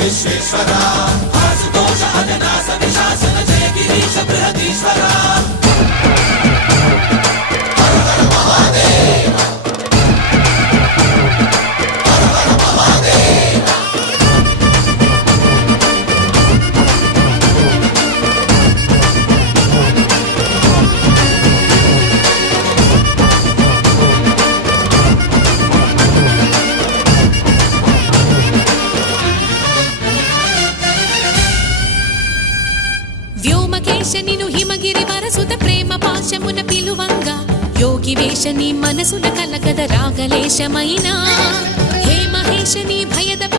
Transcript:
విశ్వేశ్వరా ఆశుతోష అజనాస విశాసన జయ గిరీశ బృహదీశ్వరా వ్యోమకేశనిను హిమగిరి వరసుత ప్రేమ పాశమున పిలువంగా యోగి వేషని మనసున కలకద రాగలేశమైనా హే మహేశని భయద